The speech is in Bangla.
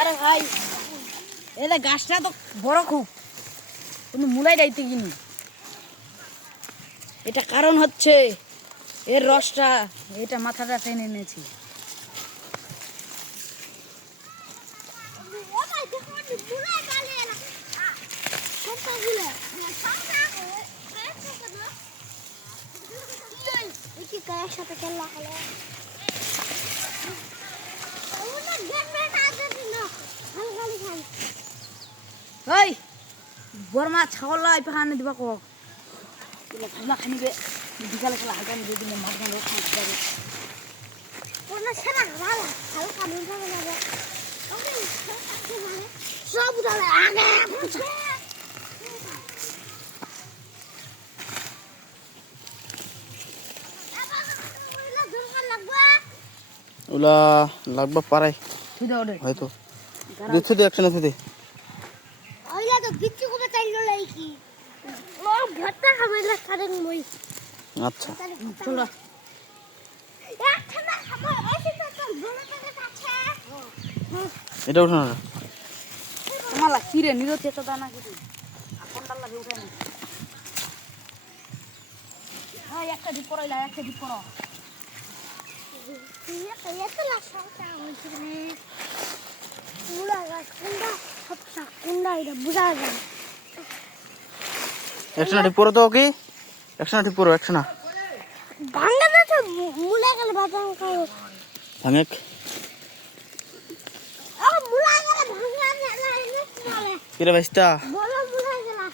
আরে ভাই এটা গাছটা তো বড় খুব, কিন্তু মুলাই দাইতে কিনি। এটা কারণ হচ্ছে এর রসটা, এটা মাথাটা টেনে এনেছি। ওই বর্মা ছাগল পাহাড়ে দিবা কক ভাজনা খানিবে বিকালে খেলা হালকা নিবে দিলে মাছ মাছ যাবে সব ওলা লাগবা পারে ঠিক আছে হয়তো দেখতে দে একখানে দে ওইলা তো বিচ্ছু করে চাইলো লাইকি ও ঘটটা হামেলা কারেন মই আচ্ছা চলো একখানা আমার এসে তো বড় টাকা আছে এটা উঠা না তোমালা কি রে নিরতে তো দানা কিছু আপন ডাল লাগে উঠাই না। হ্যাঁ একটা ডিপ পড়াইলা, একটা ডিপ পড়া একশো পুরো তো কি একশো পুরো একশো না ভাঙে কিরে ভাইস্তা বড় মুলা গেলা